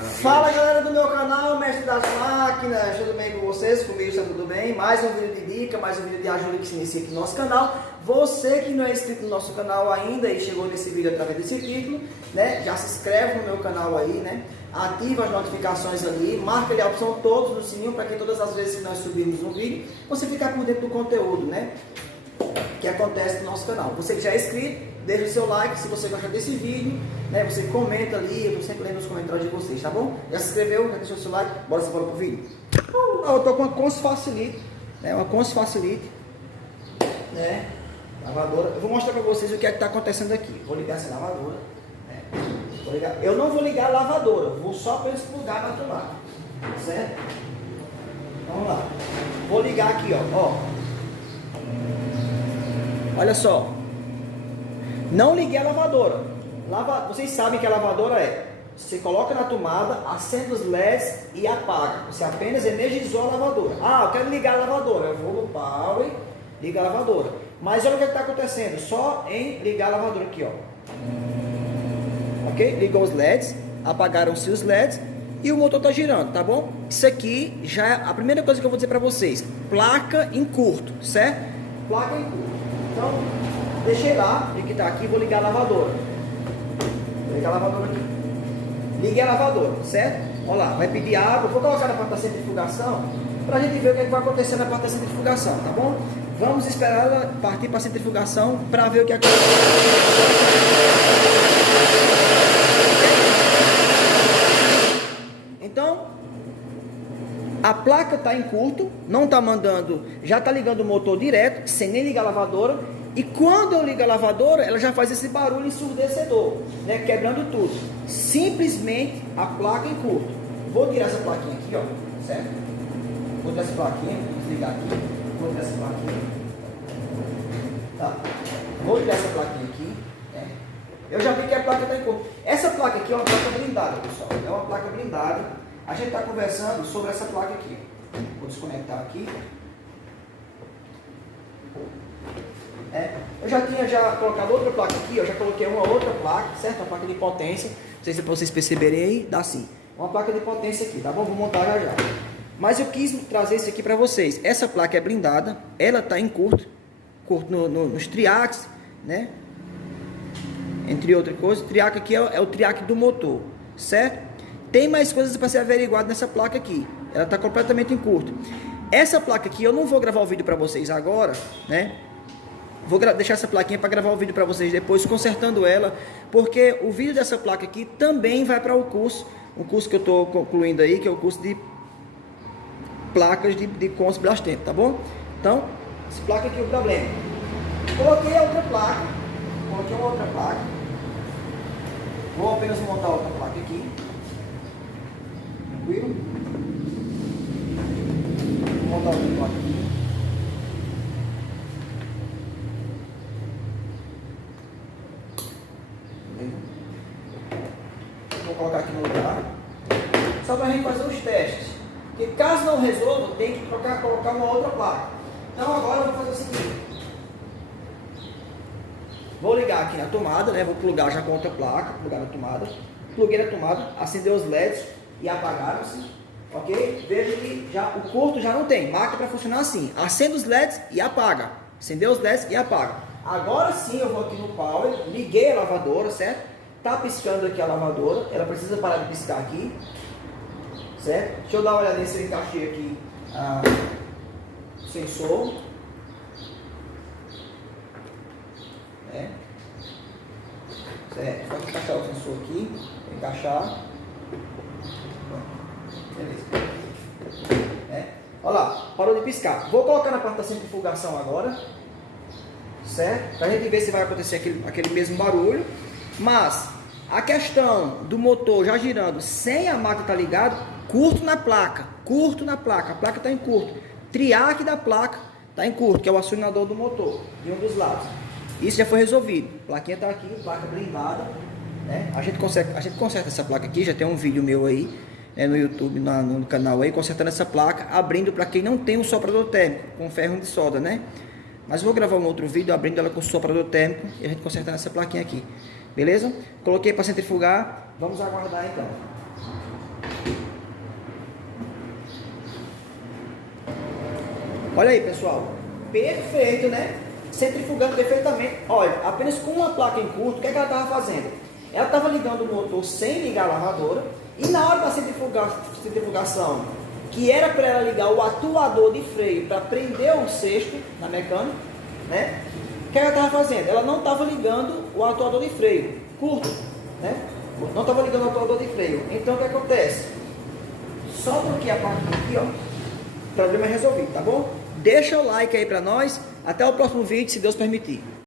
Fala galera do meu canal, Mestre das Máquinas, tudo bem com vocês? Comigo está tudo bem? Mais um vídeo de dica, mais um vídeo de ajuda que se inicia aqui no nosso canal. Você que não é inscrito no nosso canal ainda e chegou nesse vídeo através desse título, né? Já se inscreve no meu canal aí, né? Ativa as notificações ali, marca ali a opção todos no sininho para que todas as vezes que nós subirmos um vídeo, você ficar por dentro do conteúdo, né? Que acontece no nosso canal. Você que já é inscrito, deixa o seu like se você gosta desse vídeo, né? Você comenta ali, eu estou sempre lendo os comentários de vocês, tá bom? Já se inscreveu, já deixou o seu like, bora pro vídeo. Eu estou com uma Conce Facilite, né? Uma Conce Facilite, né? Lavadora. Eu vou mostrar para vocês o que é que está acontecendo aqui. Vou ligar essa lavadora, né? Vou ligar. Eu não vou ligar a lavadora, vou só apenas plugar na tomada, certo? Vamos lá. Vou ligar aqui, ó. Olha só, não liguei a lavadora. Vocês sabem que a lavadora você coloca na tomada, acende os LEDs e apaga. Você apenas energizou a lavadora. Ah, eu quero ligar a lavadora. Eu vou no power, ligar a lavadora. Mas olha o que está acontecendo. Só em ligar a lavadora aqui, ó. Ok? Ligou os LEDs, apagaram-se os LEDs e o motor está girando, tá bom? Isso aqui já é a primeira coisa que eu vou dizer para vocês. Placa em curto, certo? Placa em curto. Então, deixei lá, ele que está aqui, vou ligar a lavadora. Vou ligar a lavadora aqui. Liguei a lavadora, certo? Olha lá, vai pedir água. Vou colocar na parte da centrifugação para a gente ver o que, é que vai acontecer na parte da centrifugação, tá bom? Vamos esperar ela partir para a centrifugação para ver o que acontece. Então, a placa está em curto, não está mandando, já está ligando o motor direto, sem nem ligar a lavadora. E quando eu ligo a lavadora, ela já faz esse barulho ensurdecedor, né, quebrando tudo. Simplesmente a placa em curto. Vou tirar essa plaquinha aqui, ó, certo? Vou tirar essa plaquinha, desligar aqui. Vou tirar essa plaquinha. Tá. Vou tirar essa plaquinha aqui. Né? Eu já vi que a placa está em curto. Essa placa aqui é uma placa blindada, pessoal. É uma placa blindada. A gente está conversando sobre essa placa aqui. Vou desconectar aqui. Eu já tinha colocado outra placa aqui, eu já coloquei uma outra placa, certo? Uma placa de potência. Não sei se vocês perceberem aí, dá sim. Uma placa de potência aqui, tá bom? Vou montar já. Mas eu quis trazer isso aqui para vocês. Essa placa é blindada, ela está em curto nos triacs, né? Entre outras coisas, o triac aqui é o triac do motor, certo? Tem mais coisas para ser averiguado nessa placa aqui. Ela está completamente em curto. Essa placa aqui, eu não vou gravar o vídeo para vocês agora, né? Vou deixar essa plaquinha para gravar o vídeo para vocês depois, consertando ela, porque o vídeo dessa placa aqui também vai para o curso que eu estou concluindo aí, que é o curso de placas de Conce Brastemp, tá bom? Então, essa placa aqui é o problema. Coloquei a outra placa, coloquei uma outra placa, vou apenas montar outra placa aqui, tranquilo? Vou montar outra placa aqui. Vou colocar aqui no lugar, só para a gente fazer os testes, porque caso não resolva, tem que colocar uma outra placa. Então agora eu vou fazer o seguinte, vou ligar aqui na tomada, né? Vou plugar já com outra placa, plugar na tomada, pluguei na tomada, acendeu os LEDs e apagaram-se, ok? Veja que o curto já não tem, máquina para funcionar assim, acende os LEDs e apaga, acendeu os LEDs e apaga. Agora sim eu vou aqui no power, liguei a lavadora, certo? Tá piscando aqui a lavadora, ela precisa parar de piscar aqui, certo? Deixa eu dar uma olhada se eu encaixei aqui o sensor, certo? Pode encaixar o sensor aqui, encaixar, beleza, olha lá, parou de piscar. Vou colocar na parte da centrifugação agora, certo? Pra gente ver se vai acontecer aquele mesmo barulho. Mas a questão do motor já girando sem a máquina estar ligada, curto na placa, a placa está em curto, triac da placa está em curto, que é o acionador do motor, de um dos lados. Isso já foi resolvido, a plaquinha está aqui, placa blindada, né? A gente conserta essa placa aqui, já tem um vídeo meu aí, né, no YouTube, no canal aí, consertando essa placa, abrindo para quem não tem um soprador térmico, com ferro de solda, né? Mas vou gravar um outro vídeo abrindo ela com soprador térmico e a gente consertando essa plaquinha aqui. Beleza? Coloquei para centrifugar. Vamos aguardar então. Olha aí, pessoal. Perfeito, né? Centrifugando perfeitamente. Olha, apenas com uma placa em curto, o que, é que ela estava fazendo? Ela estava ligando o motor sem ligar a lavadora. E na hora da centrifugação, que era para ela ligar o atuador de freio para prender o cesto na mecânica, né? O que ela estava fazendo? Ela não estava ligando o atuador de freio curto, né? Não estava ligando o atuador de freio. Então o que acontece? Solta aqui a parte aqui, ó. O problema é resolvido, tá bom? Deixa o like aí para nós. Até o próximo vídeo, se Deus permitir.